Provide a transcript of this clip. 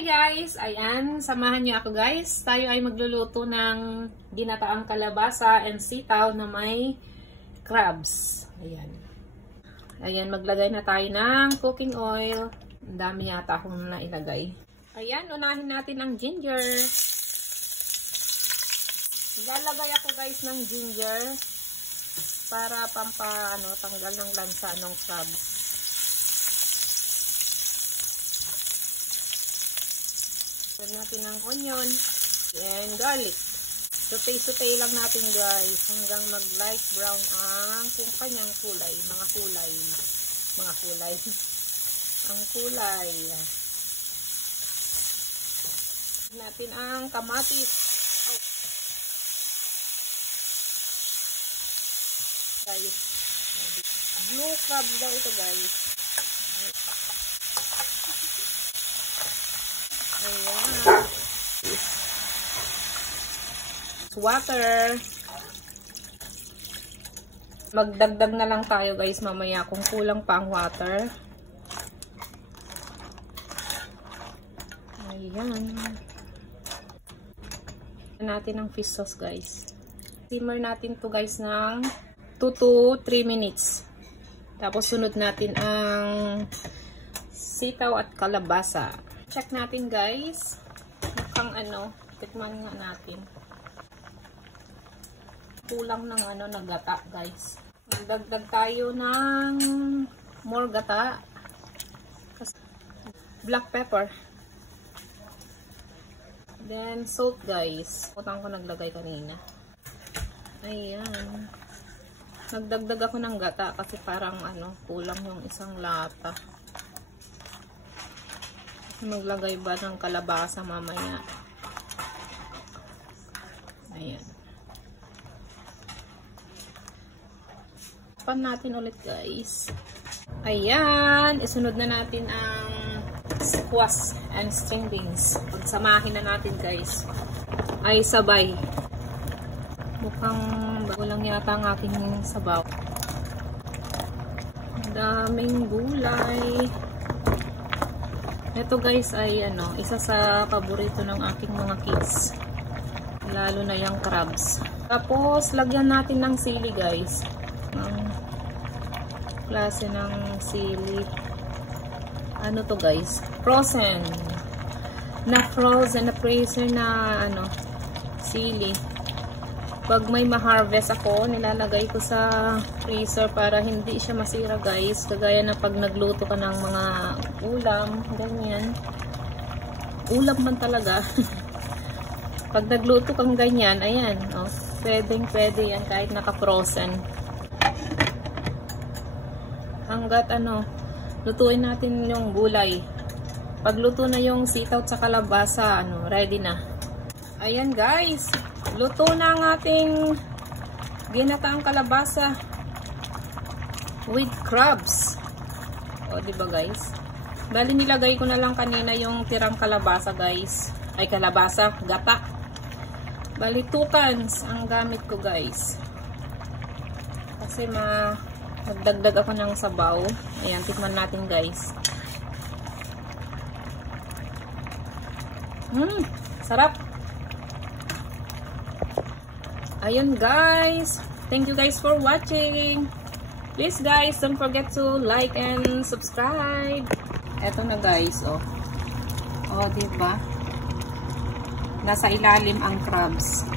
Hi guys! Ayan, samahan niyo ako guys. Tayo ay magluluto ng ginataang kalabasa and sitaw na may crabs. Ayan. Ayan, maglagay na tayo ng cooking oil. Ang dami yata akong nailagay. Ayan, unahin natin ang ginger. Lalagay ako guys ng ginger para tanggal ng lansa ng crabs. Add natin ng onion and garlic. Sauté-sauté lang natin guys hanggang mag light brown ang kung kanyang kulay, mga kulay. Ang kulay. Add natin ang kamatis. Guys, blue crab daw ito guys. Ayan. Water. Magdagdag na lang tayo guys mamaya kung kulang pa ang water. Ayan. Natin ang fish sauce guys. Simmer natin to guys ng 2 to 3 minutes. Tapos sunod natin ang sitaw at kalabasa. Check natin guys. Mukhang tikman nga natin. Kulang ng ng gata guys. Magdagdag tayo ng more gata. Black pepper. Then salt guys. Utang ko naglagay kanina. Ayan. Nagdagdag ako ng gata kasi parang kulang yung isang lata. Maglagay ba ng kalabasa mamaya. Ayan. Pan natin ulit guys. Ayan. Isunod na natin ang squash and string beans. Pagsamahin na natin guys. Ay sabay. Mukhang bago lang yata ang aking sabaw. Daming gulay. Ito guys ay isa sa paborito ng aking mga kids. Lalo na yung crabs. Tapos lagyan natin ng sili guys. Ang klase ng sili. Ano to guys? Frozen. Na freezer na sili. Pag may ma-harvest ako, nilalagay ko sa freezer para hindi siya masira guys. Kagaya na pag nagluto ka ng mga ulam, ganyan. Ulam man talaga. Pag nagluto kang ganyan, ayan. Pwede yan kahit naka-frozen. Hanggat lutuin natin yung gulay. Pag luto na yung sitaw at kalabasa, ready na. Ayan guys. Luto na ang ating ginataang kalabasa with crabs. O, diba guys? Bali nilagay ko na lang kanina yung tirang kalabasa guys. Ay kalabasa, gata. Bali 2 cans ang gamit ko guys. Kasi magdagdag ako ng sabaw. Ayan, tikman natin guys. Sarap. Ayun guys, thank you guys for watching. Please guys, don't forget to like and subscribe. Eto na guys, diba? Nasa ilalim ang crabs.